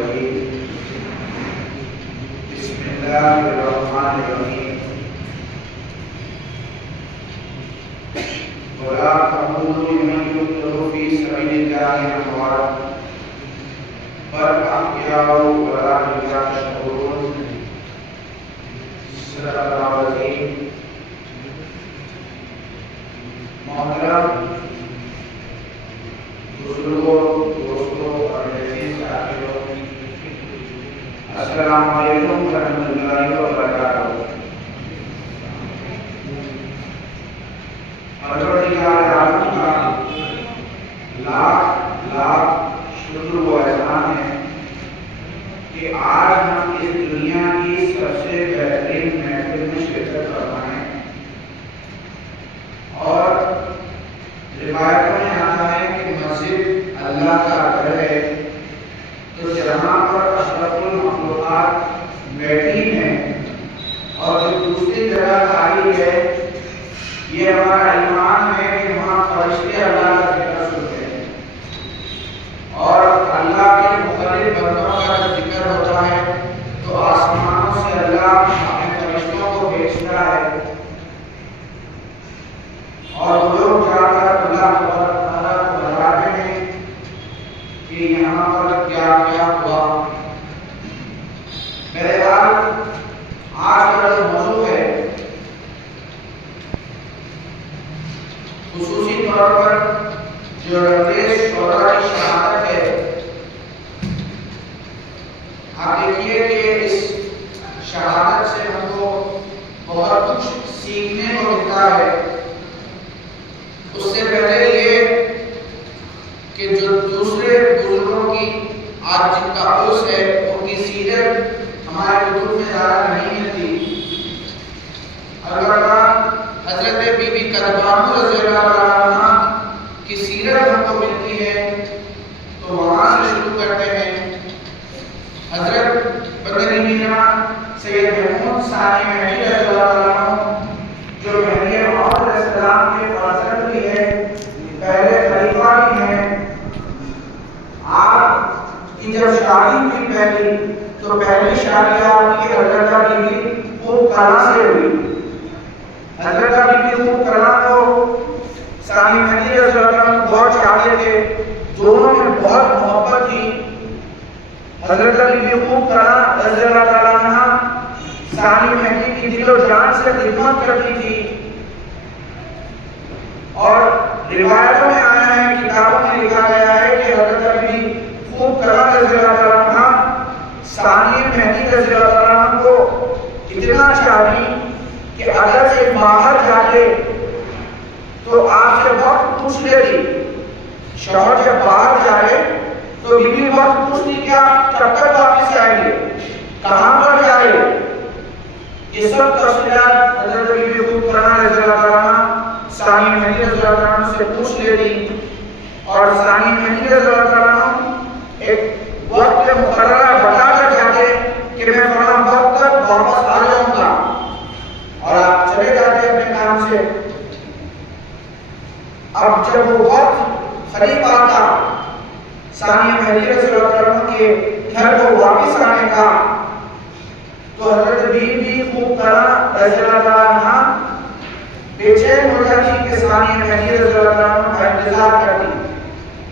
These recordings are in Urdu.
الرجيم بسم الله الرحمن الرحيم ولا تقولوا لمن يقتل في سبيل الله أموات بل أحياء ولكن لا تشعرون صدق الله العظيم. محترم بزرگوں، دوستوں اور عزیز ساتھیوں، السلام علیکم ورحمۃ اللہ وبرکاتہ. پروردگار عالم کا لاکھ لاکھ شکر و احسان ہے کہ آج ہم اس دنیا کی سب سے بہترین محفل میں شرکت کر رہے ہیں. اور روایتوں میں آتا ہے کہ مسجد اللہ کا گھر ہے، تو جہاں پر اشرف المخلوقات بیٹھی ہیں اور جو دوسری جگہ خالی ہے، یہ ہمارا ایمان ہے کہ وہاں فرشتے اللہ کا ذکر سنتے ہیں اور اللہ کے مختلف بندوں کا ذکر ہوتا ہے تو آسمانوں سے اللہ اپنے فرشتوں کو بھیجتا ہے اور وہ لوگ جا کر اللہ تعالیٰ کو بتاتے ہیں کہ یہاں پر کیا کیا ہوا. بہرحال آج کا جو موضوع ہے خصوصی طور پر جو انگریز شہداء کی شہادت ہے، آپ دیکھیے کہ اس شہادت سے ہم کو بہت کچھ سیکھنے کو ملتا ہے. اس سے پہلے یہ کہ جو دوسرے بزرگوں کی آج جن کا عرص ہے ان کی سیرت ہمارے کتب میں زیادہ نہیں ملتی. البتہ حضرت بی بی کلبانو رضی اللہ عنہ کی سیرت ہم کو ملتی ہے تو وہاں سے شروع کرتے ہیں. حضرت بدر مینا سید محمود ثانی مہدی رضی اللہ عنہ جو مہدی موعود علیہ السلام کے فرزند بھی ہے، پہلے خلیفہ بھی ہیں. آپ کی جب شادی ہوئی تو پہلی شادی آپ کی حضرت بی بی خوب کلاں سے ہوئی. حضرت بی بی خوب کلاں کو ثانی مہدی رضی اللہ عنہ بہت چاہتے تھے، دونوں میں بہت محبت تھی. حضرت بی بی خوب کلاں رضی اللہ تعالیٰ عنہ ثانی مہدی کی دل و جان سے خدمت کرتی تھی اور روایتوں میں آیا ہے، کتابوں میں لکھا گیا ہے کہ حضرت بی بی خوب کلاں رضی اللہ تعالیٰ عنہ ثانی مہدی رضی اللہ عنہ کو اتنا چاہتی کہ اگر یہ باہر جاتے تو آپ سے وقت پوچھ لیتی. شوہر جب باہر جائے تو بیوی وقت پوچھتی کہ آپ کب تک واپس آئیں گے، کہاں پر جائے. یہ سب تفصیلات حضرت بی بی خوب کلاں رضی اللہ عنہ ثانی مہدی رضی اللہ عنہ سے پوچھ لیتی اور ثانی مہدی رضی اللہ عنہ ایک وقت مقررہ بتا کر جاتے کہ میں فلاں وقت تک واپس آ جاؤں گا اور آپ چلے جاتے اپنے کام سے. اب جب وہ وقت قریب آتا ثانی مہدی رضی اللہ عنہ کے گھر کو واپس آنے کا تو حضرت بی بی خوب کلاں رضی اللہ عنہ بے چین ہو جاتی کہ ثانی مہدی رضی اللہ عنہ کا انتظار کرتی،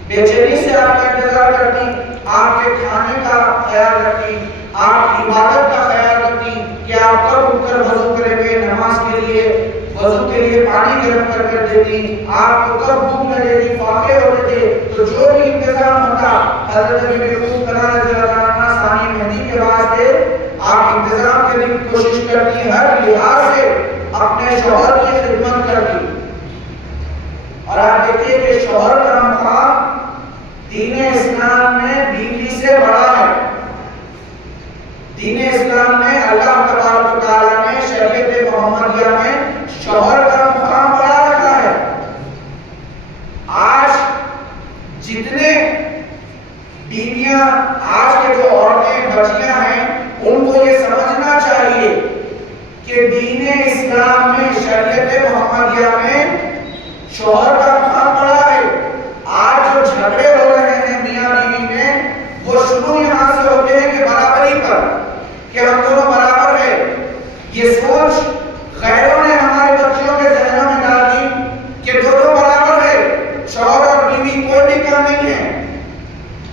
بے چینی سے آپ کا انتظار کرتی، آپ کے کھانے کا خیال رکھتی، آپ عبادت کا خیال رکھتی کہ آپ کب اٹھ کر وضو کریں گے، نماز کے لیے وضو کے لیے پانی گرم کر دیتی، آپ کو کب بھوک لگے گی، فاقے ہوتے تھے. تو جو بھی انتظام ہوتا حضرت بی بی خوب کلاں رضی اللہ عنہ ثانی مہدی کے واسطے آپ انتظام کرنے کی کوشش کرتی، ہر لحاظ سے اپنے شوہر کی خدمت کرتی. اور آپ دیکھیے کہ شوہر کا مقام دین اسلام میں بیوی سے بڑا ہے. دین اسلام میں اللہ تبارک و تعالیٰ نے شریعت محمدیہ میں شوہر کا مقام بڑا رکھا ہے. آج جتنے بیویاں، آج کے جو عورتیں بچیاں ہیں، ان کو یہ سمجھنا چاہیے کہ دین اسلام میں شریعت محمدیہ میں شوہر کا مقام بڑا ہے. آج جو جھگڑے ہو رہے ہیں میاں بیوی میں وہ شروع یہاں سے ہوتے ہیں کہ برابری پر، کہ ہم دونوں برابر ہیں. یہ سوچ غیروں نے ہمارے بچوں کے ذہنوں میں ڈال دی کہ دونوں برابر ہے، شوہر اور بیوی کوئی بھی کم نہیں ہے.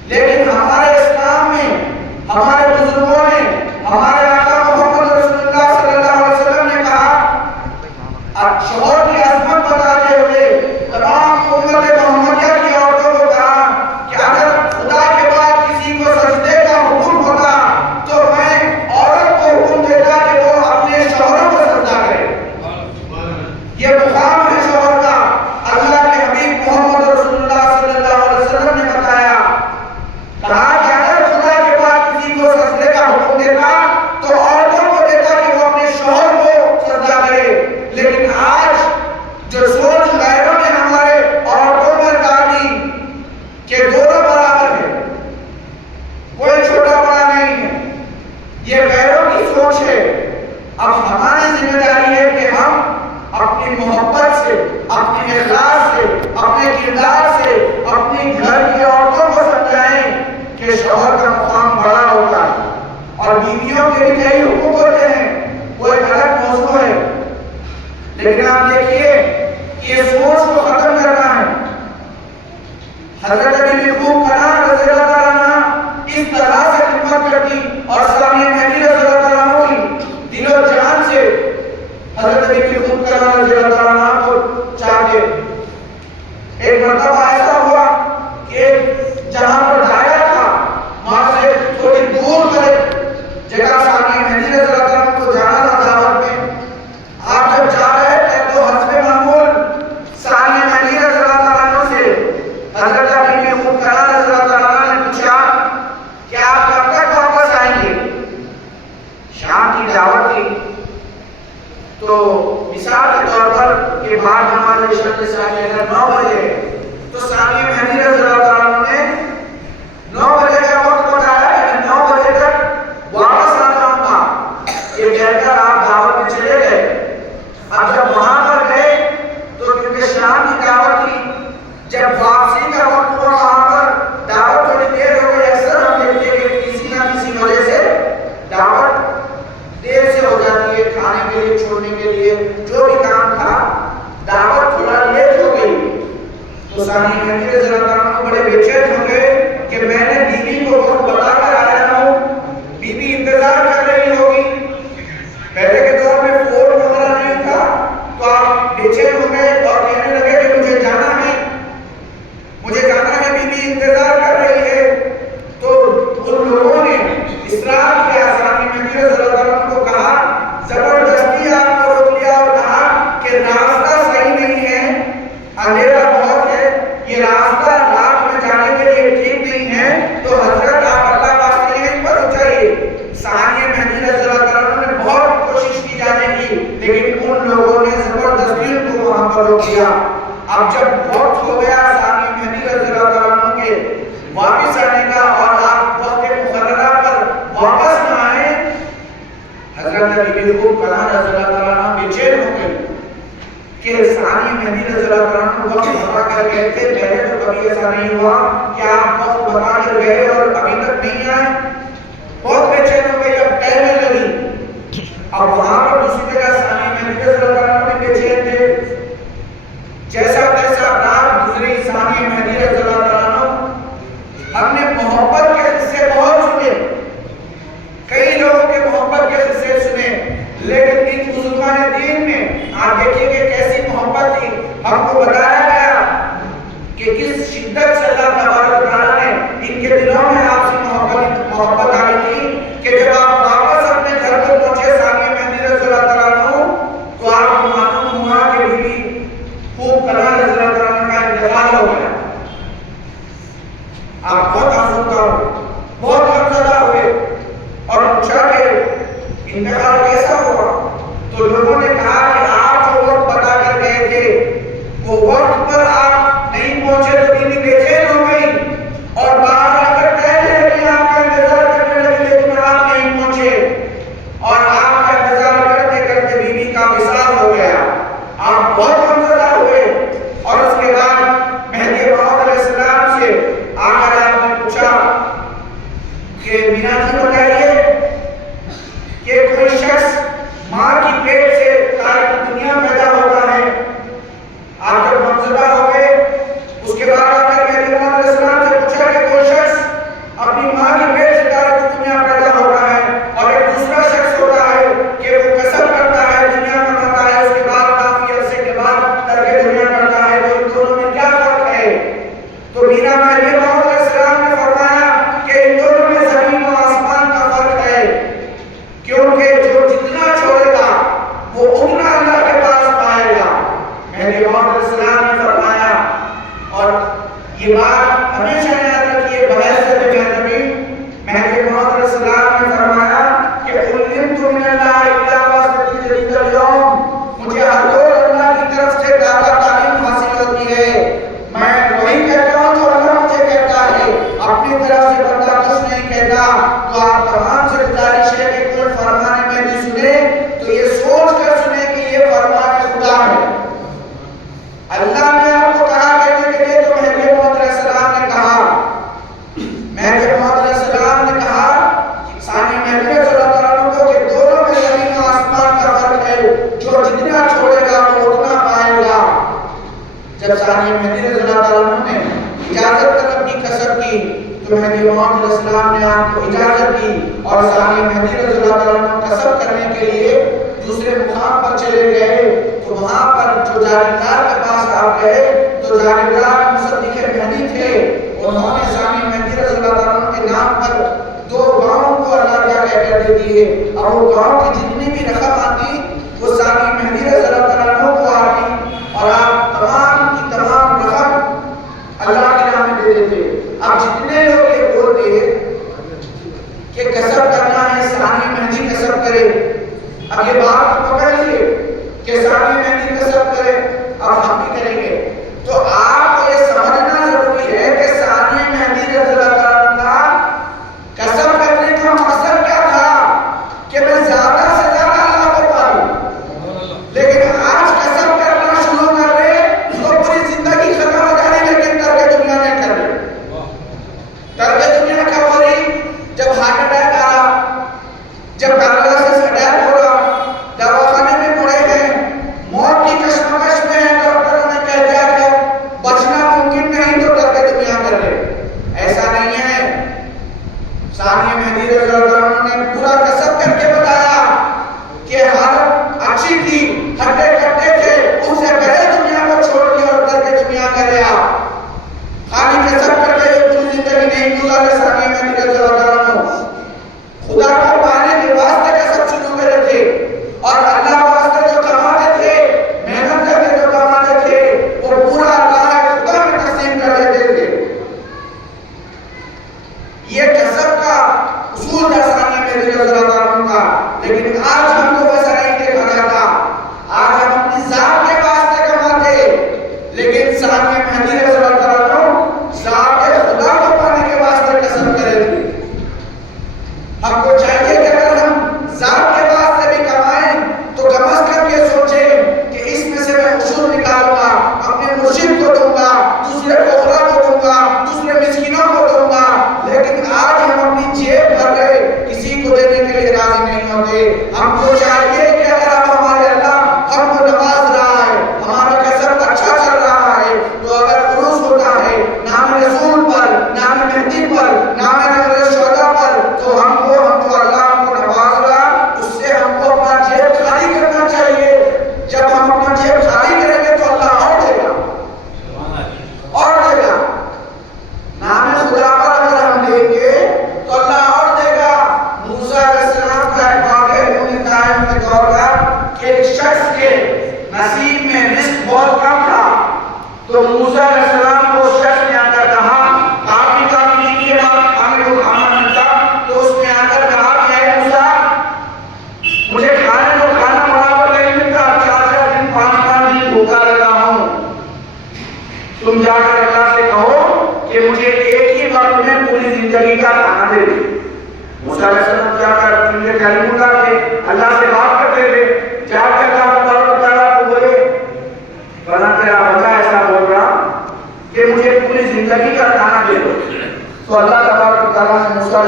لیکن ہمارے اسلام میں ہمارے بزرگوں نے، ہمارے آقا محمد رسول اللہ صلی اللہ علیہ وسلم نے کہا، شوہر کی عظمت بتاتے ہوئے تمام امت محمدیہ کی عورتوں کو کہا کہ اگر خدا کے بعد کسی کو سجدے کا حکم ہوتا تو میں عورت کو حکم دیتا کہ وہ اپنے شوہروں کو سجدہ کرے. یہ مقام ہے شوہر کا. اللہ کے حبیب محمد رسول اللہ صلی اللہ علیہ وسلم نے بتایا، کہا کہ اگر خدا کے بعد کسی کو سجدے کا حکم دیتا تو عورتوں کو دیتا کہ وہ اپنے شوہر کو سجدہ کرے. لیکن آج جو سوچ غیروں نے ہمارے عورتوں پر ڈالی کہ دونوں برابر ہیں، کوئی چھوٹا بڑا نہیں ہے، یہ غیروں کی سوچ ہے. اب ہماری ذمہ داری ہے کہ ہم اپنی محبت سے، اپنے اخلاص سے، اپنے کردار سے اپنی گھر کی عورتوں کو سمجھائیں کہ شوہر کا مقام بڑا ہوتا ہے اور بیویوں کے بھی کئی حقوق ہوتے ہیں، وہ ایک الگ موضوع ہے. لیکن آپ دیکھیے یہ سوچ کو ختم کرنا ہے. حضرت بی بی خوب کنا رضی اللہ تعالیٰ عنہ اس طرح سے خدمت کرتی اور ثانیہ مہدی رضی اللہ تعالیٰ عنہ کی دل و جان سے حضرت بی بی خوب کنا رضی اللہ تعالیٰ عنہ کو چاہتے. ایک مرتبہ ایسا ہوا کہ جہاں پر ڈھایا تھا وہاں سے تھوڑی دور پر جگہ ثانیہ مہدی رضی اللہ تعالیٰ عنہ کو جانا تھا دعوت میں. آپ جب جا رہے تھے تو حسب معمول ثانیہ مہدی رضی اللہ تعالیٰ عنہ سے حضرت بی بی خوب کنا رضی اللہ تعالیٰ عنہ نے پوچھا کہ آپ کب تک واپس آئیں گے؟ شام کی دعوت تھی تو مثال کے طور پر کہ بعد نماز عشاء کے ساتھ اگر 9 بجے تو ثانیہ مہدی رضی اللہ تعالیٰ عنہ نے 9 بجے کا وقت بتایا کہ 9 بجے تک واپس آ جاؤں گا. یہ کہہ کر آپ دعوت میں چلے گئے. اب جب وہاں پر گئے تو کیونکہ شام کی دعوت تھی، جب واپسی کا وقت ہوا وہاں پر دعوت تھوڑی دیر ہو گئی. اکثر ہم دیکھتے ہیں کہ کسی نہ کسی وجہ سے دعوت دیر سے ہو جاتی ہے، کھانے کے لیے، چھوڑنے کے لیے، جو بھی کام تھا دعوت تھوڑا لیٹ ہو گئی. تو ثانیہ مہدی رضی اللہ تعالیٰ عنہ بڑے بے چین ہو گئے کہ میں نے بیوی کو وقت بتا کر آیا ہوں، بیوی انتظار کر رہی ہوگی. پہلے کے دور میں فون وغیرہ نہیں تھا تو آپ بے چین ہو گئے اور کہنے لگے کہ مجھے جانا ہے، بیوی انتظار کر رہی ہے. تو ان لوگوں نے اصرار کیا، ثانیہ مہدی رضی اللہ تعالیٰ عنہ کو کہا، زبردستی آپ کو روک لیا اور کہا کہ راستہ صحیح نہیں ہے، اندھیرا بہت ہے، یہ راستہ رات میں جانے کے لیے ٹھیک نہیں ہے، تو حضرت آپ اللہ واسطے یہیں پر اتریے. ثانیہ مہدی رضی اللہ تعالیٰ عنہ نے بہت کوشش کی جانے کی، لیکن ان لوگوں نے زبردستی ان کو وہاں پر روک دیا. اب جب وقت ہو گیا ثانیہ مہدی رضی اللہ تعالیٰ عنہ کے واپس آنے کا اور آپ وقت مقررہ پر واپس نہ آئے، حضرت بی بی خوب کنا رضی اللہ تعالیٰ عنہ بے چین ہو گئی کہ ثانیہ مہدی رضی اللہ تعالیٰ عنہ وقت بتا کر گئے تھے. پہلے تو کبھی ایسا نہیں ہوا کہ آپ وقت بتا کر گئے اور ابھی تک نہیں آئے. بہت بے چین ہو گئی، اب ٹہلنے لگی. اب وہاں پر دوسری جگہ ثانیہ مہدی رضی اللہ تعالیٰ عنہ بھی بے چین تھے. جیسا تیسا رات گزری، ثانیہ مہدی رضی اللہ تعالیٰ عنہ ہم نے محبت کے قصے بہت سنے، کئی لوگوں کے محبت کے قصے سنے، لیکن ان بزرگان دین میں آپ دیکھیں کہ کیسی محبت تھی. ہم کو بتایا گیا کہ کس شدت سے اللہ تبارک و تعالیٰ نے ان کے دلوں میں آپ سے محبت آئی تھی کہ جب آپ واپس اپنے گھر کو پہنچے ثانیہ مہدی رضی اللہ تعالیٰ عنہ تو آپ کو معلوم ہوا کہ بیوی خوب کنا رضی اللہ تعالیٰ عنہ کا انتقال ہو گیا. آپ بہت آسودہ ہوئے، بہت غمزدہ ہوئے اور پوچھا کہ انتقال کیسا ہوا؟ تو لوگوں نے کہا کہ آپ جو وقت بتا کر گئے تھے وہ وقت پر آپ نہیں پہنچے تو بیوی بے چین ہو گئی اور باہر آ کر ٹہلنے لگی، آپ کا انتظار کرنے لگی، لیکن آپ نہیں پہنچے. کہ مینا جی بتائیے کہ کوئی شخص ماں کی پیٹ سے تارک دنیا پیدا ہوتا ہے، آپ جب منزلہ ہو گئے اس کے بعد آ کر مہدی موعود علیہ السلام سے پوچھا کہ کوئی شخص اپنی ماں کی پیٹ سے تارک دنیا پیدا ہوتا ہے اور ایک دوسرا شخص ہوتا ہے کہ وہ کسب کرتا ہے، دنیا میں پاتا ہے، اس کے بعد کافی عرصے کے بعد ترک دنیا کرتا ہے، تو ان دونوں میں کیا فرق ہے؟ تو میرا مہدی موعود علیہ السلام نے فرمایا کہ ان دونوں میں زمین و آسمان کا فرق ہے، کیونکہ جو جتنا چھوڑے گا وہ اتنا اللہ کے پاس پائے گا۔ مہدی موعود علیہ السلام نے فرمایا، اور یہ بات ہمیشہ یاد رکھیے بحیثیت مہدوی، مہدی موعود علیہ السلام نے فرمایا کہ علمت من اللہ الا واسطۃ جدید اليوم، مجھے ہر روز اللہ کی طرف سے تازہ تعلیم حاصل ہوتی ہے، میں وہی کہتا ہوں جو اللہ مجھے کہتا ہے، اپنی طرف سے بندہ کچھ نہیں کہتا۔ تو آپ تمام سے گزارش ہے کہ کوئی فرمان مہدی سنے تو یہ سوچ کر سنے کہ یہ فرمان خدا ہے۔ اللہ نے آپ کو کہا کہنے کے لیے تو مہدی موعود علیہ السلام نے کہا، مہدی موعود علیہ السلام نے کہا ثانی مہدی صلی اللہ علیہ وسلم کو کہ دونوں میں زمین و آسمان کا فرق ہے، جو جتنا چھوڑے گا وہ اتنا پائے گا۔ جب ثانی مہدی رضی اللہ عنہ نے اجازت طلب کی کسب کی تو مہدی موعود علیہ السلام نے آپ کو اجازت دی اور ثانی مہدی رضی اللہ عنہ کسب کرنے کے لیے دوسرے مقام پر چلے گئے۔ تو وہاں پر جو جانبدار کے پاس آپ گئے تو جانبدار مصدق مہدی تھے، انہوں نے ثانی مہدی رضی اللہ عنہ کے نام پر 2 گاؤں کو اللہ کیا کہہ کر دے دیے، اور وہ گاؤں کی جتنی بھی رقم آتی وہ ثانی مہدی رضی اللہ عنہ کو آتی، اور آپ تمام کی تمام رقم اللہ کے نام میں دے دیتے۔ اب جتنے لوگ یہ بولتے کہ کسب کرنا ہے ثانی مہدی کسب کرے، اب یہ بات پکڑ لیے کہ ثانی مہدی کسب کرے، اب ہم بھی کریں گے، تو آپ کو یہ سمجھنا ضروری ہے کہ ثانی مہدی رضی اللہ عنہ کا کسب کرنے کا مقصد کیا تھا کہ میں زیادہ سے زیادہ اللہ کو پالوں، لیکن آج کسب کرنا شروع کر رہے تو پوری زندگی ختم ہو جائے لیکن ترک دنیا نہیں کر رہے۔ ترک دنیا کب ہو رہی؟ جب ہارٹ اٹیک آ رہا، جب پیرالائسس اٹیک ہو رہا، دواخانے میں پڑے ہیں، موت کی کشمکش میں ہیں، ڈاکٹروں نے کہہ دیا کہ بچنا ممکن نہیں تو ترک دنیا کر رہے۔ ایسا نہیں ہے، ثانی مہدی رضی اللہ عنہ نے پورا کسب کر کے بتایا کہ حالت اچھی تھی، ہڈے کٹے تھے، اس سے پہلے دنیا کو چھوڑ دیا اور ترک دنیا کر رہا۔ خالی کسب کر کے پوری زندگی نہیں گزارے ثانی مہدی رضی اللہ عنہ، خدا کو پانے کے واسطے کسب شروع کرے تھے، اور اللہ واسطے جو کماتے تھے، محنت کر کے جو کماتے تھے، وہ پورا اللہ خدا میں تقسیم کر دیتے تھے۔ یہ کسب کا اصول تھا ثانی مہدی رضی اللہ عنہ کا، لیکن آج ہم کو ویسا نہیں دیکھا جاتا۔ آج ہم اپنی ذات کے واسطے کماتے، لیکن ثانی مہدی رضی اللہ عنہ ذات خدا کو پانے کے واسطے کسب کرے تھے۔ ہم کو چاہیے کہ اگر ہم ذات کے واسطے بھی کمائیں تو کم از کم یہ سوچیں کہ اس میں سے میں عشور نکالوں گا، اپنے مرشد کو دوں گا، دوسرے فقراء کو دوں گا، دوسرے مسکینوں کو دوں گا، لیکن آج ہم اپنی جیب بھر رہے کسی کو دینے کے لیے راضی نہیں ہوتے۔ ہم کو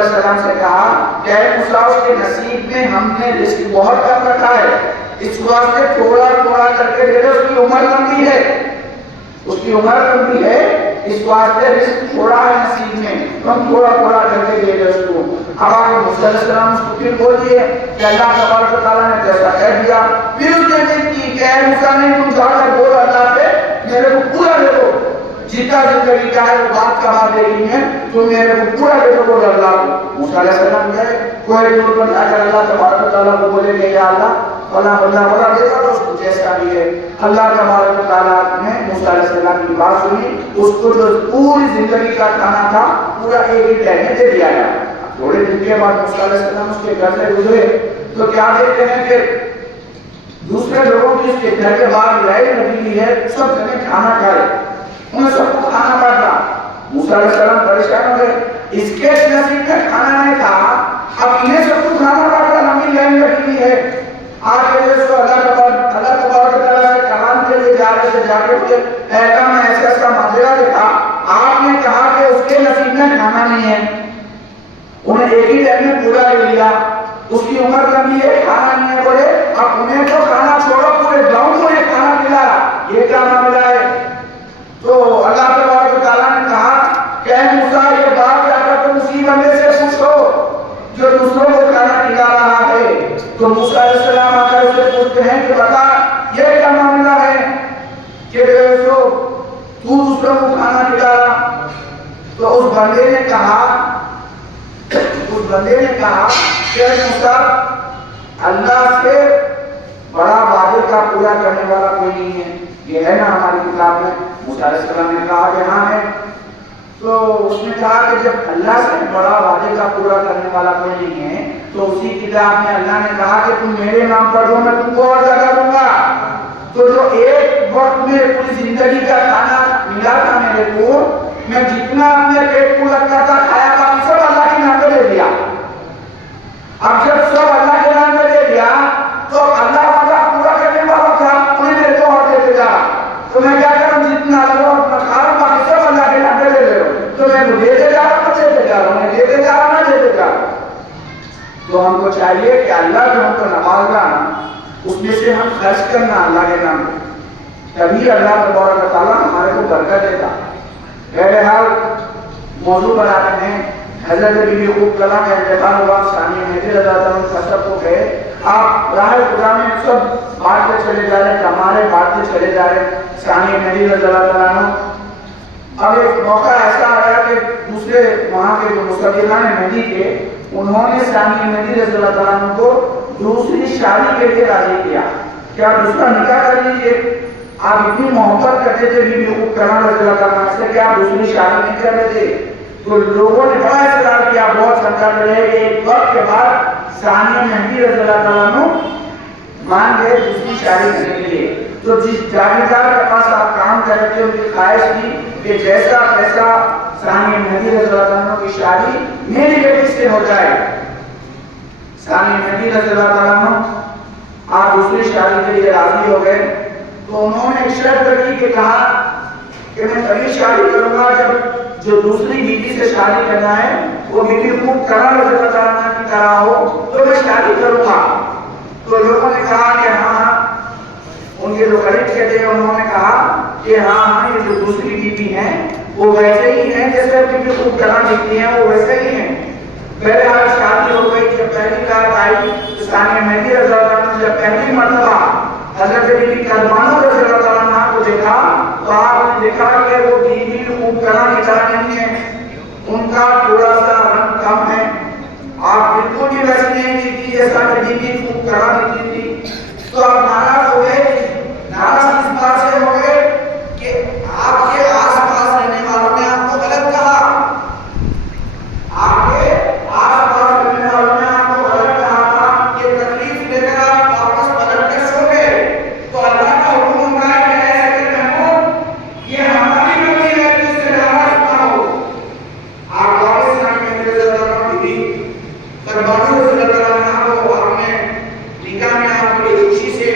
السلام سے کہا کہ اے موسیٰ اس کے نصیب میں ہم نے رزق بہت کم رکھا ہے، اس واسطے تھوڑا تھوڑا کر کے دے دو، اس کی عمر لمبی ہے، اس کی عمر لمبی ہے، اس واسطے رزق تھوڑا ہے نصیب میں، ہم تھوڑا تھوڑا کر کے دے دو اس کو۔ اب آگے موسیٰ علیہ السلام اس کو پھر بول دیے کہ اللہ تبارک و تعالیٰ نے جیسا کہہ دیا۔ پھر اس نے ضد کی کہ اے موسیٰ نے تم جا کر بول اللہ سے میرے کو پورا دے دو، جتنا زندگی کا ہے وہ بات کا بات دیکھنی ہے، تو میرے کو پورا دے دو بول اللہ کو۔ موسیٰ علیہ السلام گئے کوئی دور پر جا کر اللہ تبارک و تعالیٰ کو بولے کہ یا اللہ فلاں بندہ بڑا دے دو اس کو جیسا بھی ہے۔ اللہ تبارک و تعالیٰ نے موسیٰ علیہ السلام کی بات سنی، اس کو جو پوری زندگی کا کھانا تھا پورا ایک ہی ٹائم میں دے دیا گیا۔ تھوڑے دن کے بعد موسیٰ علیہ السلام اس کے گھر سے گزرے تو کیا دیکھتے ہیں کہ دوسرے لوگوں کی اس کے گھر کے باہر لائٹ لگی ہوئی ہے، سب جنے کھانا کھائے، انہیں سب کو کھانا پڑتا۔ موسیٰ علیہ السلام پریشان ہو گئے، اس کے نصیب میں کھانا نہیں تھا، اب انہیں سب کو کھانا پڑتا، لمبی لائن لگی ہوئی ہے۔ آگے جو سو اللہ تبارک و تعالیٰ سے کلام کے لیے جا رہے تھے، جا کے بولے اے اللہ میں ایسا ایسا معاملہ دیکھا، آپ نے کہا کہ اس کے نصیب میں کھانا نہیں ہے، انہیں ایک ہی ٹائم میں پورا لے لیا، اس کی عمر لمبی ہے، کھانا نہیں ہے، بولے اب انہیں تو کھانا چھوڑو پورے گاؤں کو انہیں کھانا کھلا، یہ کیا معاملہ ہے؟ تو اللہ تبارک و تعالیٰ نے کہا کہ اے موسیٰ یہ بات جا کر تم اسی بندے سے پوچھو جو دوسروں کو کھانا کھلا رہا ہے۔ تو موسیٰ علیہ السلام آ کر اسے پوچھتے ہیں کہ بتا یہ کیا معاملہ ہے کہ تو دوسروں کو کھانا کھلا رہا؟ تو اس بندے نے کہا کہ اے موسیٰ اللہ سے بڑا وعدے کا پورا کرنے والا کوئی نہیں ہے، یہ ہے نا ہماری کتاب میں۔ موسیٰ علیہ السلام نے کہا کہ ہاں ہے۔ تو اس نے کہا کہ جب اللہ سے بڑا وعدے کا پورا کرنے والا کوئی نہیں ہے تو اسی کتاب میں اللہ نے کہا کہ تم میرے نام پڑھو میں تم کو اور زیادہ دوں گا۔ تو جو ایک وقت میں پوری زندگی کا کھانا ملا تھا میرے کو، میں جتنا اپنے پیٹ کو لگتا تھا کھایا تھا سب اللہ کے نام پہ دے دیا۔ اب جب سب اللہ کے نام پہ دے دیا تو اللہ وعدہ پورا کرنے والا تھا، انہیں میرے کو اور دیتے جا، تو میں کیا کروں جتنا لگا اپنا کھا رہا ہوں باقی سب اللہ کے نام پہ دے دے رہا ہوں، تو میں دیتے جا رہا ہوں دیتے جا رہا ہوں دیتے جا رہا ہوں دیتے جا رہا ہوں۔ تو ہم کو چاہیے کہ اللہ جو ہم کو نواز رہا اس میں سے ہم خرچ کرنا اللہ کے نام پہ، تبھی اللہ تبارک و تعالیٰ ہمارے کو برکت دیتا۔ بہرحال موضوع بناتے ہیں حضرت بی بی خوب کلام کا انتقال ہوا، ثانیہ مہدی رضی اللہ عنہ کا سب کو گئے، آپ راہ خدا میں سب باتیں چلے جا رہے، ہمارے باتیں چلے جا رہے، ثانیہ مہدی رضی اللہ عنہ۔ اب ایک موقع ایسا آیا کہ دوسرے وہاں کے جو مصدقان مہدی تھے انہوں نے ثانیہ مہدی رضی اللہ عنہ کو دوسری شادی کے لیے راضی کیا کہ آپ دوسرا نکاح کر لیجیے، آپ اتنی محبت کرتے تھے بی بی خوب کلام رضی اللہ عنہ سے کہ آپ دوسری شادی نہیں کر رہے تھے۔ تو لوگوں نے بڑا اصرار کیا، بہت سمجھا رہے کہ ایک وقت کے بعد ثانیہ مہدی رضی اللہ عنہ مان گئے دوسری شادی کرنے کے لیے۔ تو جس جاگیردار کے پاس آپ کام کر رہے تھے ان کی خواہش تھی کہ جیسا کیسا ثانیہ مہدی رضی اللہ عنہ کی شادی میری بیٹی سے ہو جائے۔ ثانیہ مہدی رضی اللہ عنہ آپ دوسری شادی کے لیے راضی ہو گئے، تو انہوں نے ایک شرط رکھی کہ کہا کہ میں تبھی شادی کروں گا جب جو دوسری بیوی سے شادی کرنا ہے وہ بی بی خوب کلام رضی اللہ عنہ کی طرح ہو تو میں شادی کروں گا۔ تو لوگوں نے کہا کہ ہاں، ان کے جو قریب کے تھے انہوں نے کہا کہ ہاں یہ جو دوسری بیوی ہیں وہ ویسے ہی ہیں جیسے بی بی خوب کلام لکھتی ہیں وہ ویسے ہی ہیں۔ بہرحال شادی ہو گئی، جب پہلی رات آئی تو ثانیہ مہدی رضی اللہ عنہ جب پہلی مرتبہ حضرت بی بی کلمانو رضی اللہ عنہ کو دیکھا تو آپ نے دیکھا کہ وہ بی بی خوب کلام کی طرح نہیں ہے، ان کا تھوڑا سا رنگ کم ہے، آپ بالکل بھی ویسی نہیں دکھتی جیسا کہ بی بی خوب کلام دکھتی تھی۔ تو آپ ناراض ہو گئے، ناراض اس بات سے ہو گئے کہ آپ کے آس پاس رہنے والوں نے آپ کو غلط کہا، آپ کے آس پاس رہنے والوں نے آپ کو غلط کہا تھا، یہ تکلیف لے کر آپ واپس پلٹ کر سو گئے۔ تو اللہ کا حکم ہوتا ہے کہ ایسے کہ محمود یہ ہماری غلطی ہے کہ اس سے ناراض نہ ہو، آپ واپس ثانیہ مہدی رضی اللہ عنہ کی کلمانو رضی اللہ عنہ کو آپ نے نکاح میں آپ کو خوشی سے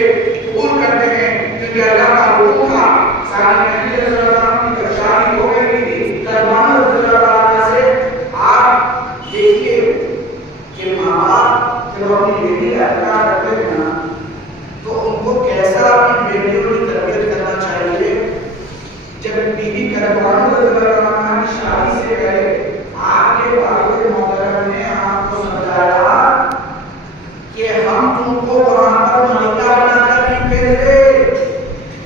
قبول کرتے ہیں کیونکہ اللہ کا حکم تھا۔ ثانیہ مہدی رضی اللہ عنہ کی جب شادی ہو گئی تھی کلمانو رضی اللہ عنہ سے، آپ دیکھیے جب اپنی بیٹی کا انتقال کرتے ہیں نا تو ان کو کیسا اپنی بیٹیوں کی تربیت کرنا چاہیے. جب بیوی کربانو رضی اللہ عنہ کی شادی سے پہلے آپ کے والد محترم نے آپ کو سمجھایا کہ ہم تم کو وہاں پر ملکہ بنا کر نہیں بھیج رہے,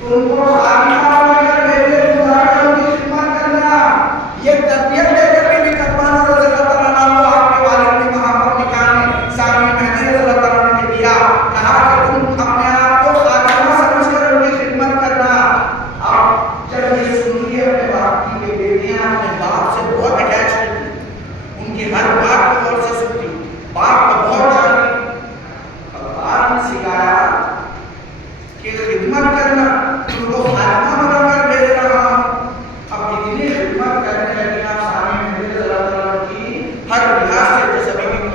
تم کو خادمہ بنا کر بھیج رہے, تم جا کر ان کی خدمت کرنا. یہ تربیت دے کر بیوی کربانو رضی اللہ عنہ کو آپ کے والد نے وہاں پر نکاح میں ثانی مہدی رضی اللہ عنہ نے دیا, کہا کہ تم اپنے آپ کو خادمہ سمجھ کر ان کی خدمت کرنا. اب جب یہ سنیے اپنے باپ کی کہ بیٹیاں اپنے باپ سے بہت اٹیچ ہوتی, ان کی ہر بات کو غور سے سنتی, باپ کو بہت جانتی. اب باپ نے سکھایا کہ خدمت کرنا, تم کو خادمہ بنا کر بھیج رہا ہوں. اب اتنی خدمت کرنے لگی آپ ثانی مہدی رضی اللہ عنہ کی ہر لحاظ سے, جیسے بھی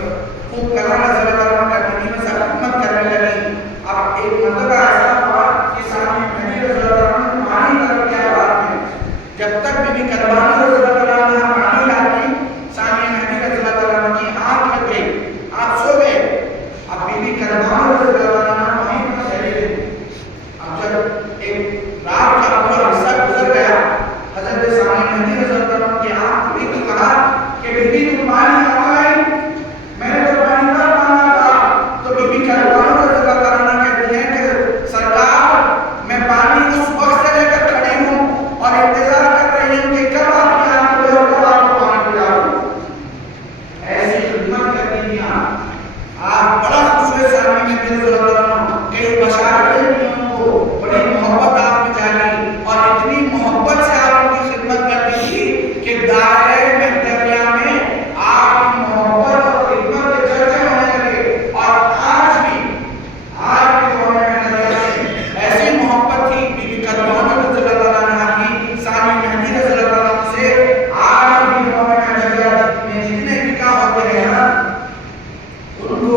خوب کرنا رضی اللہ عنہ کرتی میں سب خدمت کرنے لگی. اب ایک مرتبہ ایسا ہوا کہ ثانی مہدی رضی اللہ عنہ نے پانی کر دیا رات میں, جب تک بیوی کربانو رضی اللہ عنہ پانی لاتی ثانی مہدی رضی اللہ عنہ کی آنکھ لگ گئی, آپ سو گئے. اب بیوی کربانو رضی اللہ عنہ وہیں پر چلے گئے. اب جب ایک رات کا پورا حصہ گزر گیا, حضرت ثانی مہدی رضی اللہ عنہ کی آنکھ کھلی تو کہا کہ بیوی تم پانی کہاں لائی, میں نے تو پانی کب مانگا تھا. تو بیوی کربانو رضی اللہ عنہ کہتی ہیں کہ سرکار میں پانی اس وقت سے لے کر کھڑی ہوں اور انتظار کر رہی ہوں کہ کب آپ کی آنکھ کھلے اور کب آپ کو پانی پلاؤں. ایسی خدمت کرتی تھی آپ. بڑا خوش ہوئے ثانی مہدی رضی اللہ عنہ, کئی بشارتیں دی ان کو, بڑی محبت آپ میں جاگی اور اتنی محبت سے آپ ان کی خدمت کرتی تھی کہ دائرہ مہدویہ میں آپ کی محبت اور خدمت کے چرچے ہونے لگے. اور آج بھی دور مہدویہ میں ایسی محبت تھی بیوی کربانو رضی اللہ عنہ کی ثانی مہدی رضی اللہ عنہ سے. آج بھی دور مہدویہ میں جتنے نکاح ہوتے ہیں نا ان کو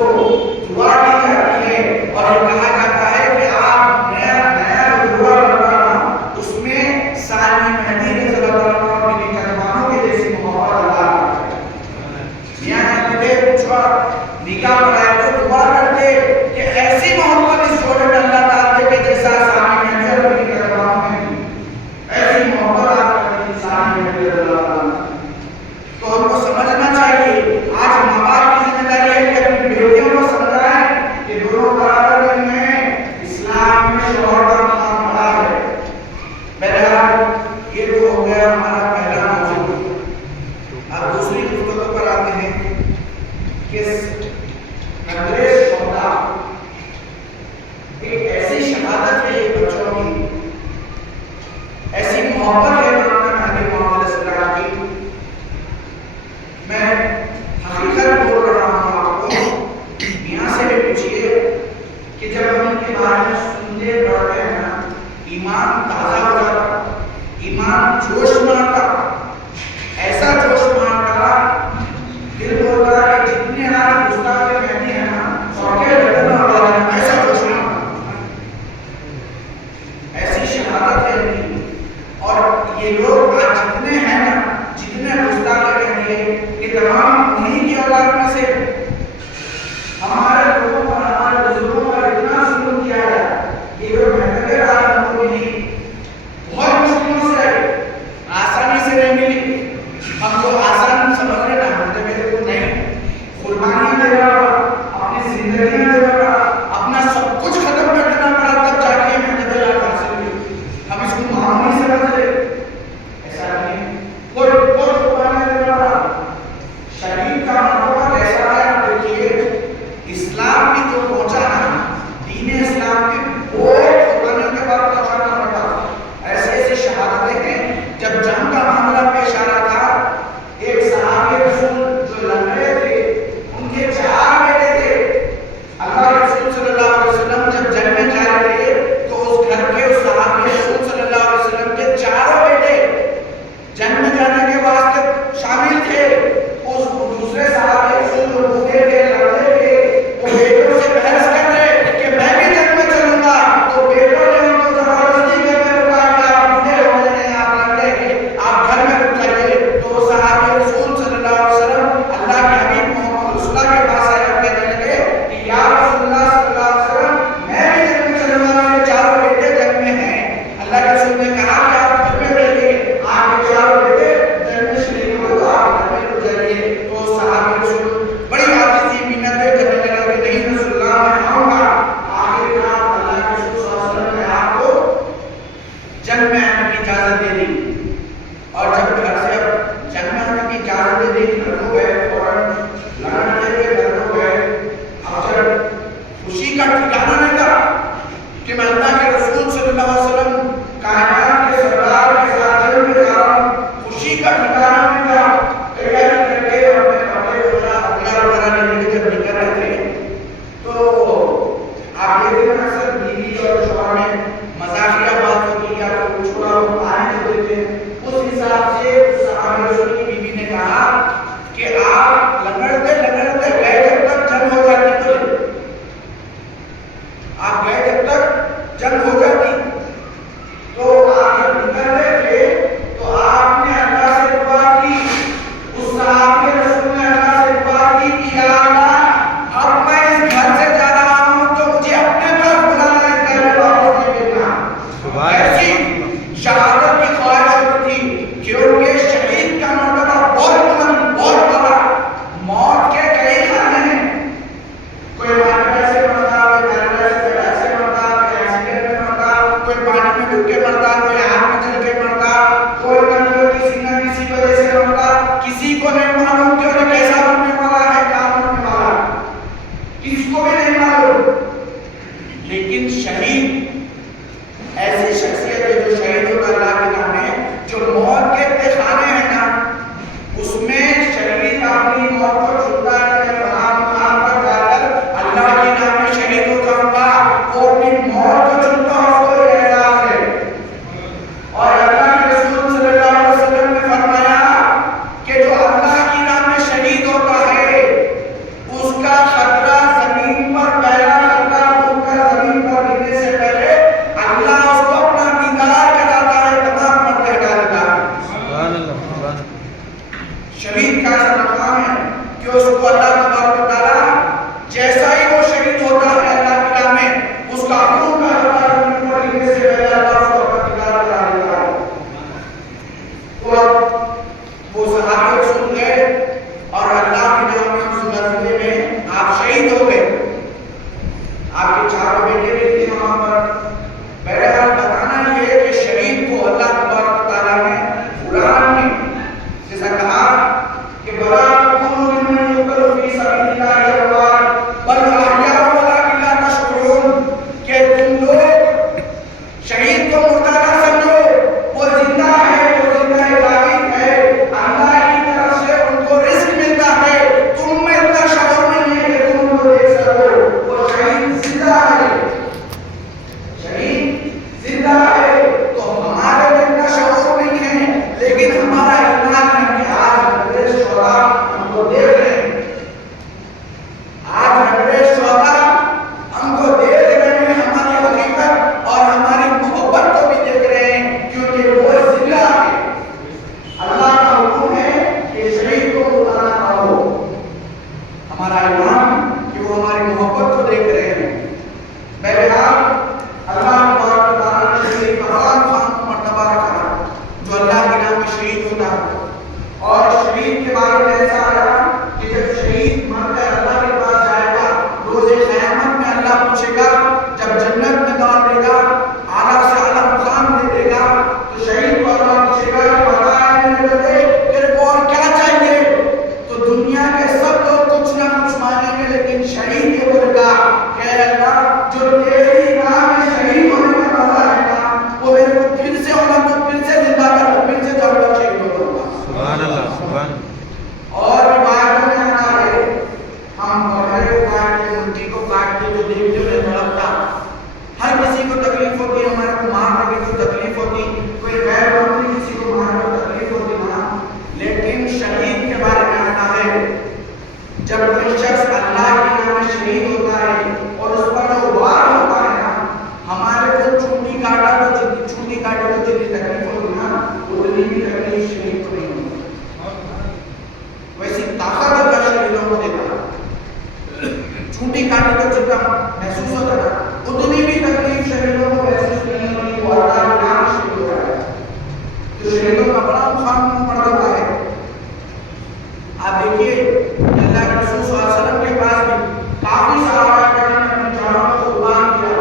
دعا دی جاتی ہے اور یہ کہا جاتا ہے کہ آپ نیا دعا بنانا, اس میں ثانی مہدی رضی اللہ عنہ اور بیوی کربانو کے جیسی محبت اللہ کرتا ہے. میاں جانتے تھے پوچھوا نکاح پڑھائے تو دعا کرتے کہ ایسی محبت اس جوڑے میں اللہ تعالیٰ دے کہ جیسا ثانی مہدی اور بیوی کربانو میں تھی, ایسی محبت آپ کرتی تھی ثانی مہدی رضی اللہ عنہ. تو ہم کو سمجھنا چاہیے, آج ماں باپ کی ذمہ داری ہے کہ اپنی بیٹیوں کو سمجھائیں کہ دونوں برابر نہیں ہیں, اسلام میں شوہر کا مقام بڑا ہے. بہرحال یہ تو ہو گیا ہمارا پہلا موضوع. اب دوسری گفتگو پر آتے ہیں کہ قدرِ شہداء ایک ایسی شہادت ہے یہ بچوں کی, ایسی محبت ہے مولانا مہدی محمد علیہ السلام کی. میں حقیقت بول رہا ہوں آپ کو, میاں سے بھی پوچھئے کہ جب ہم ان کے بارے میں سنتے پڑھتے ہیں نا, ایمان تازہ ہو جاتا, ایمان جوش مارتا, ایسا جوش مارتا, دل بولتا کہ جتنے آج گستاخ مہدی ہیں نا سوکے لگنا ہو جاتا ہے, ایسا جوش مارتا. ایسی شہادت ہے ان کی. اور یہ لوگ آج جتنے ہیں نا, جتنے گستاخ مہدی ہیں, یہ تمام انہی کی اولاد میں سے. ہمارے لوگوں پر, ہمارے بزرگوں پر اتنا ظلم کیا ہے, یہ جو مہدوی رات ہم کو ملی بہت مشکلوں سے آسانی سے نہیں ملی. ہم کو آسان سمجھ رہے نا, مہدوی کو نہیں, قربانیاں دینا پڑا, اپنی زندگیاں دینا پڑا, اپنا سب کچھ ختم کر دینا پڑا, تب جا کے مہدوی رات حاصل ہوئی. ہم اس کو معمولی سمجھ رہے, ایسا نہیں. کوئی قربانیاں دینا پڑا, شہید کا مرتبہ ایسا ہے اللہ تبارک و تعالیٰ جیسا ہی وہ شہید ہوتا ہے اللہ کی راہ میں اس کا خون کا ہزار لکھنے سے پہلے اللہ اس کو پرتکار کرا دیتا ہے. تو اب وہ صحابی سن گئے اور اللہ کی راہ میں اس غزوے میں آپ شہید ہو گئے. آپ کے 4 بیٹے بھی تھے وہاں پر. بہرحال بتانا یہ ہے کہ شہید کو اللہ تبارک و تعالیٰ نے قرآن میں جیسا کہا کہ بلا تکونوا ممن یقتل فی سبیل اللہ اموات بل احیاء ولکن لا تشعرون کہ تم لوگ شہید کو مردہ نہ سمجھو، وہ زندہ ہے، وہ زندہ ثابت ہے، اللہ کی طرف سے ان کو رزق ملتا ہے، تم میں اتنا شعور نہیں ہے کہ تم ان کو دیکھ سکو. وہ شہید زندہ ہے، شہید زندہ ہے. تو ہمارے میں اتنا شعور نہیں ہے لیکن ہمارا ایمان ہے کہ آج ہمارے شہداء ہم کو دیکھ رہے ہیں، آج ہمارے شہداء ہم کو دیکھ رہے ہیں، ہماری حقیقت اور ہماری محبت کو بھی دیکھ رہے ہیں کیونکہ وہ زندہ ہے. اللہ کا حکم ہے کہ شہید کو مردہ نہ کھاؤ. ہمارا ایمان کہ وہ ہماری محبت کو دیکھ رہے ہیں. بہرحال اللہ تبارک و تعالیٰ نے شہید فرحان خان کو مرتبہ رکھا جو اللہ کی راہ میں شہید ہوتا ہے. اور شہید کے بارے میں ایسا آیا کہ جب شہید مر کر اللہ کے پاس جائے گا روز قیامت میں اللہ پوچھے گا، جب جنت میں ڈال دے گا، اعلیٰ سے اعلیٰ مقام دے دے گا تو شہید کو اللہ پوچھے گا کہ بتا ہے میرے بندے تیرے کو اور کیا چاہیے؟ تو دنیا کے سب لوگ کچھ نہ کچھ مانگیں گے لیکن شہید یہ بولے گا کہ اے اللہ جو تیری راہ میں شہید ہونے کا مزہ ہے نا وہ میرے کو پھر سے ہونا تو پھر سے زندہ کر تو پھر سے جاؤں گا شہید ہو جاؤں گا. سبحان اللہ سبحان. اور روایتوں میں آتا ہے ہم بکرے کو کاٹ کے مرغی کو کاٹ کے جو دیکھتے ہوئے تڑپتا، ہر کسی کو تکلیف ہوتی ہے، ہمارے کو مار لگے تو تکلیف ہوتی، کوئی غیر ملکی کسی کو مار کو تکلیف ہوتی نا. لیکن شہید کے بارے میں آتا ہے جب کوئی شخص اللہ کی راہ میں شہید ہوتا ہے اور اس پر جو وار ہوتا ہے نا، ہمارے کو چونٹی کاٹا تو چونٹی کاٹے تو جتنی تکلیف ہوتی نا اتنی بھی تکلیف شہید کو نہیں ہوتی. ویسی طاقت اللہ شہیدوں کو دیتا ہے. چونٹی کاٹے تو جتنا محسوس ہوتا ہے اتنی بھی تکلیف شہیدوں کو محسوس نہیں ہوتی. وہ اللہ کی راہ میں شہید ہوتا ہے تو شہیدوں کا بڑا مقام پڑ رہا ہے. آپ دیکھیے اللہ کے رسول صلی اللہ علیہ وسلم کے پاس بھی کافی صحابہ کرام نے اپنی جانوں کو قربان کیا.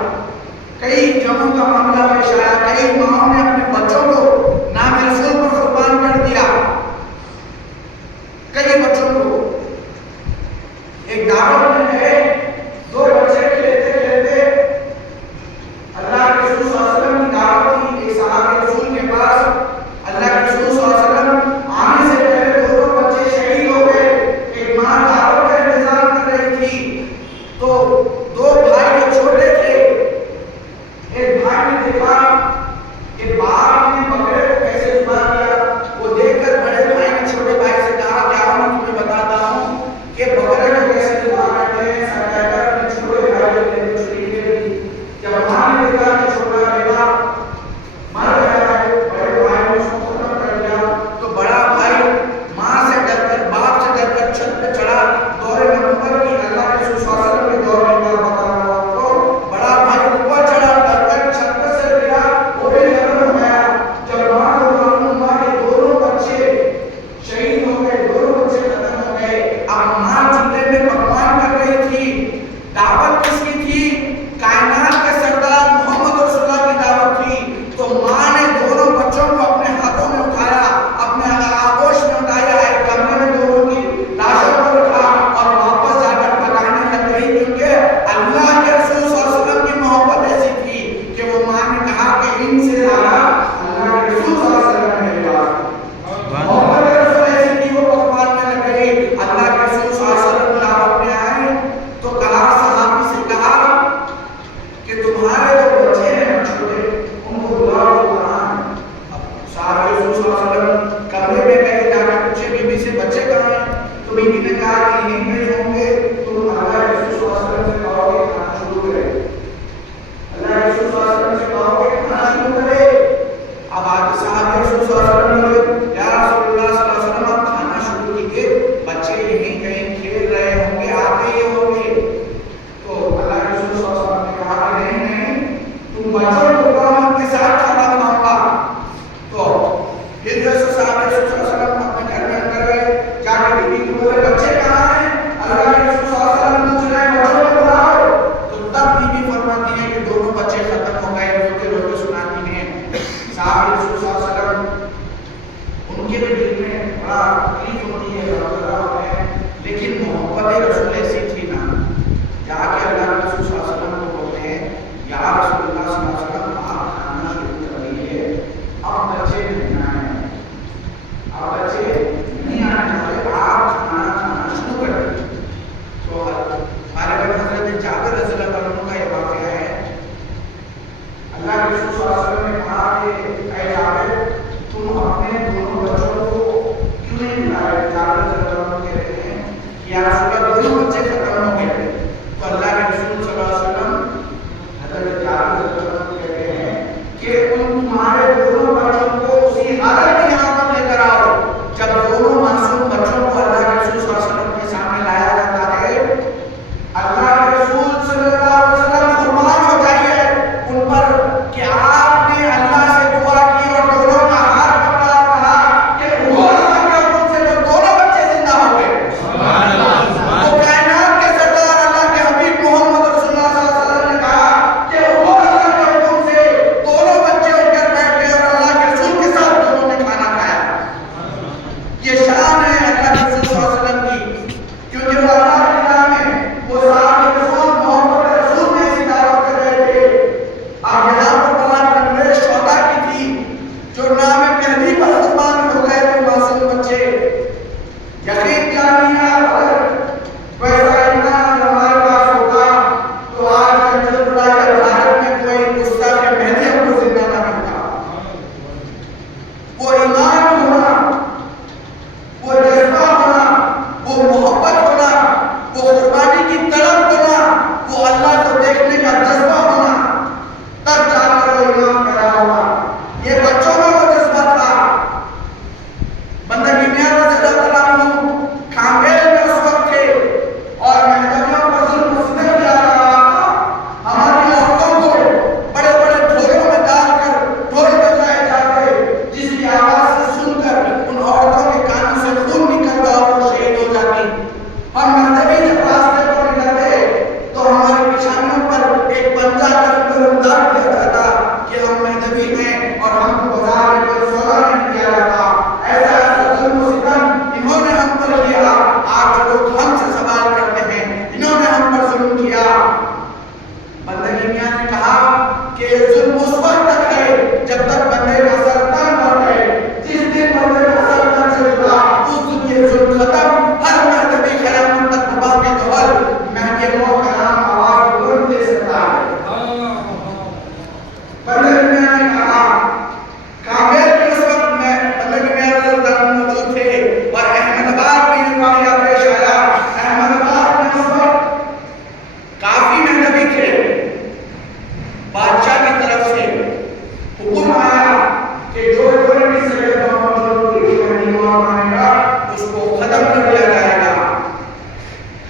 کئی جنگوں کا معاملہ پیش آیا، کئی ماؤں نے اپنے بچوں کو نام رسول پر قربان کر دیا. کئی بچوں کو ایک دعوت میں گئے، 2 بچے کھیلتے کھیلتے اللہ کے رسول صلی اللہ علیہ وسلم کی دعوت تھی. ایک صحابی رسول کے پاس اللہ کے رسول صلی اللہ علیہ وسلم آنے سے پہلے 2 بچے شہید ہو گئے. ایک ماں دعوت کا انتظار کر رہی تھی تو 2 بھائی جو چھوٹے تھے، ایک بھائی نے دیکھا کہ باپ نے بکرے کو کیسے ذبح کیا. وہ دیکھ کر بڑے بھائی نے چھوٹے بھائی سے کہا کہ آؤ میں تمہیں بتاتا ہوں کہ بکرے کو کیسے ذبح کرتے ہیں.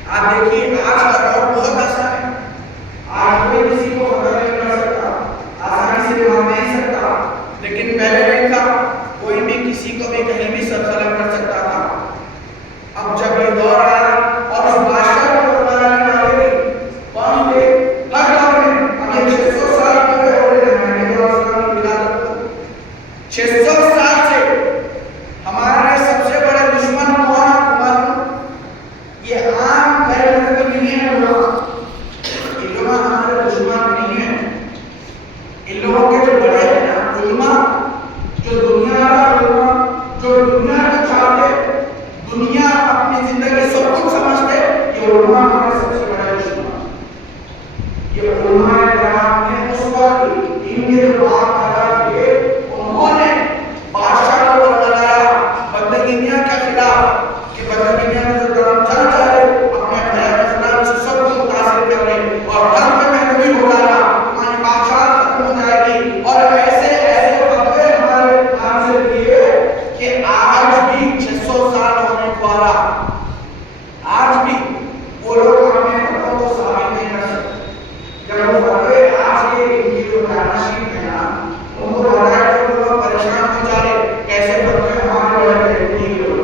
آپ دیکھیے آج کا دور بہت آسان ہے، آج کوئی کسی کو خبر نہیں کر سکتا، آسانی سے مان نہیں سکتا، لیکن پہلے نہیں تھا، کوئی بھی کسی کو بھی کہیں بھی سرخلم کر سکتا تھا۔ اب جب یہ دور آیا اور اس بادشاہ کو بنانے والے کون تھے؟ ہر دور میں اب یہ 600 سال پورے ہو رہے ہیں نبی اسلام کی ولادت کو، 600 سال سے ہمارے سب سے بڑے دشمن کون ہے آپ کو معلوم؟ یہ عام غیر مذہبی نہیں ہے، علماء ہمارے دشمن نہیں ہیں۔ ان لوگوں کے جو بڑے ہیں نا علماء، جو دنیا کا علماء، جو دنیا کو چاہتے، دنیا اپنی زندگی سب کچھ سمجھتے، یہ علماء ہمارے سب سے بڑے دشمن۔ یہ علماء کرام نے اس وقت ان کے جو بات پیدا کیے، انہوں نے بادشاہ کو بنایا بدنگیاں کے خلاف، کہ بدنگیاں میں جو درم چل جائے اپنے خیال خلاف سے سب کو متاثر کر رہے اور ہر میں محدودی ہو جائے، تمہاری بادشاہ ختم ہو جائے گی۔ اور ایسے ایسے فتوے ہمارے کام سے کیے کہ آج بھی 600 سال ہونے کو آ رہا، آج بھی وہ لوگ اپنے فتووں کو ثابت نہیں کر سکتے۔ جب وہ فتوے آج کے ان کی جو کارنشین ہے نا، ان کو بتایا تو لوگ پریشان ہو جا رہے، کیسے فتوے ہمارے بڑے نہیں ہوئے،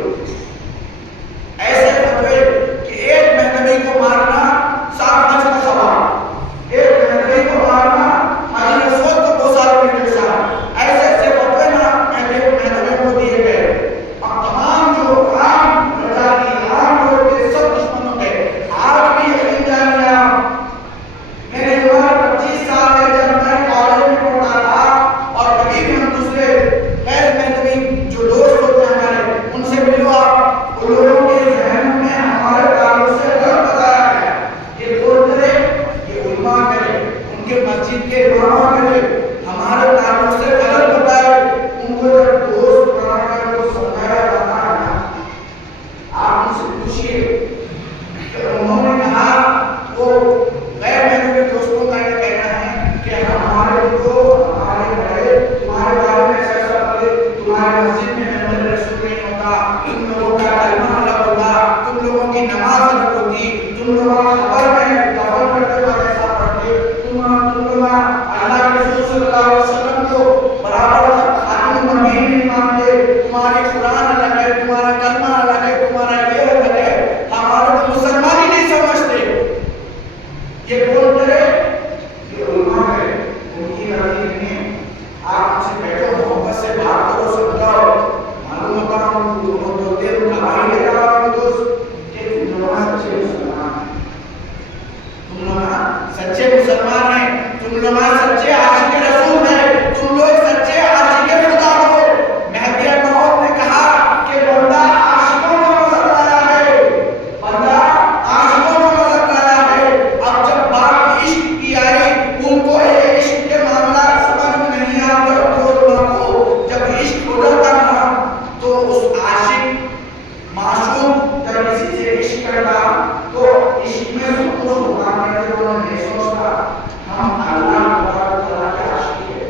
ایسے فتوے کہ ایک مہدوی کو مارنا 7 حج کا ثواب، ایک مہدوی کو مارنا حج اسود کو 2 سال میں مل جائے، ایسے ایسے فتوے نا مہدوی کو دیے گئے۔ اب تمام جو عام رجا کی عام لوگ کے سب دشمنوں کے آج بھی یقین جانیے آپ، میرے عمر 25 سال ہے جب میں کالج میں پڑھتا تھا اور کبھی بھی ہم دوسرے غیر مہدوی جو دوست ہوتے ہیں ہمارے ان سے ملو آپ، ان لوگوں کے ذہنوں میں ہمارے تعلق سے غلط بتایا ہے، یہ دور کرے یہ علماء کرے، ان کے مسجد کے امام کرے، ہمارے تعلق سے غلط بتائے، ان کو جب دوست بنا کر کو سمجھایا جاتا ہے نا، آپ ان سے پوچھئے کہ انہوں نے کہا وہ غیر مہدوی دوستوں کا یہ کہنا ہے کہ ہمارے کو ہمارے بڑے تمہارے بارے میں ایسا کرے، تمہارے مسجد میں محمد رسول نہیں ہوتا، تم لوگوں کا کلمہ الگ ہوتا، تم لوگوں کی نماز الگ ہوتی، تم لوگ خبر میں دفن کرتے وقت ایسا پڑھتے، تم لوگ اللہ کے رسول صلی اللہ علیہ وسلم کو برابر خاتم النبیین نہیں مانتے، تمہاری قرآن الگ ہے، تمہارا کلمہ الگ ہے، تمہارا یہ الگ ہے، ہمارے کو مسلمان ہی نہیں سمجھتے۔ یہ کون کرے؟ یہ علماء کرے، ان کی غلطی نہیں ہے۔ آپ ان سے بیٹھو محبت سے بات کرو، سمجھاؤ، معلوم ہوتا ہوں بولتے ہیں ان کا بھائی لے جاؤ آپ دوست کہ تم لوگ سچے مسلمان ہیں، تم لوگ سچے مسلمان ہیں، تم لوگ سچے عاشق رسول ہیں، تم لوگ سچے عاشق خدا ہو۔ مہدی موعود نے کہا کہ بندہ عاشقوں میں مذہب لایا ہے، بندہ عاشقوں میں مذہب لایا ہے۔ اب جب بات عشق کی آئی ان کو یہ عشق کے معاملات سمجھ میں نہیں آتے، کو جب عشق ہو جاتا نا تو اس عاشق معشوق جب کسی سے عشق کرتا تو عشق میں سب کچھ ہوتا ہے، جو انہوں نے سوچتا ہم اللہ تبارک تعالیٰ کے عاشق ہیں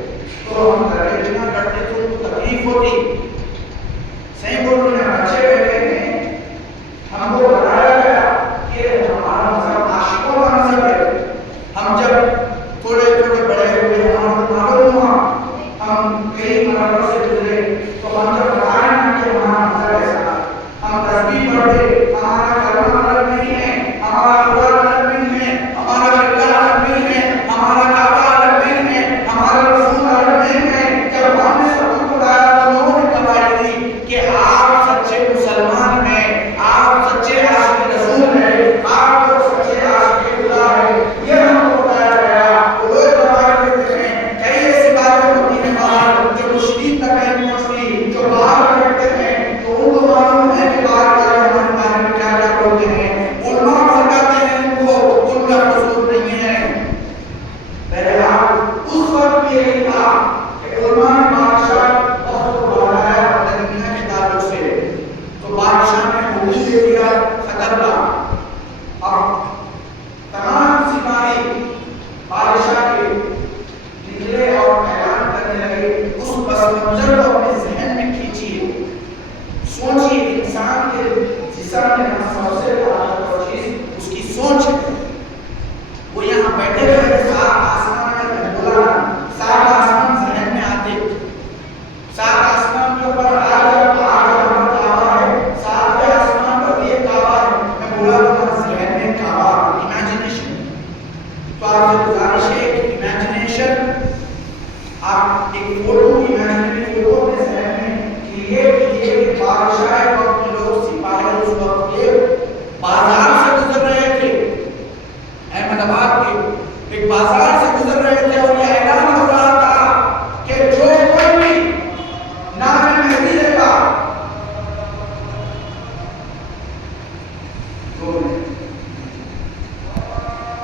تو ہم کرے بنا کرتے تو ان کو تکلیف ہوتی۔ صحیح بول رہے ہیں، بچے بیٹھے ہیں، ہم کو بتایا گیا کہ ہمارا مذہب عاشقوں کا مذہب ہے۔ ہم جب تھوڑے تھوڑے بڑے ہوئے ہمارا معلوم ہوا، ہم کئی مرحلوں سے گزرے تو ہم جب بتائیں نا کہ ہمارا مذہب ایسا، ہم تسبیح پڑھتے، ہمارا کلمہ الگ نہیں ہے، ہمارا قرآن الگ نہیں ہے، ہمارا فرقہ الگ نہیں ہے، ہمارا کعبہ الگ نہیں ہے، ہمارا رسول الگ نہیں ہے۔ جب ہم نے سب کو بتایا تو لوگوں نے گواہی دی کہ آپ سچے مسلمان ہیں، آپ سچے عاشق رسول ہیں، آپ لوگ سچے عاشق خدا ہیں، یہ ہم کو بتایا گیا۔ وہ لوگ گواہی دیتے ہیں، کئی ایسی باتیں ہوتی ہیں باہر جو مشکل تک نہیں پہنچتی، جو باہر بیٹھتے ہیں تو ان کو معلوم ہے کہ باہر والے ہمارے بارے میں کیا کیا بولتے ہیں، علماء بھڑکاتے ہیں ان کو، ان کا قصور نہیں ہے۔ بہرحال اس وقت بھی یہی تھا کہ علماء نے بادشاہ وقت کو بڑھایا بدنگیاں کے تعلق سے، تو بادشاہ نے حکم دے دیا خطر کا۔ اب تمام سپاہی بادشاہ کے نکلے اور اعلان کرنے لگے، اس پس منظر کو اپنے ذہن میں کھینچیے، سوچیے انسان کے جسم میں سب سے طاقتور چیز اس ایک بازار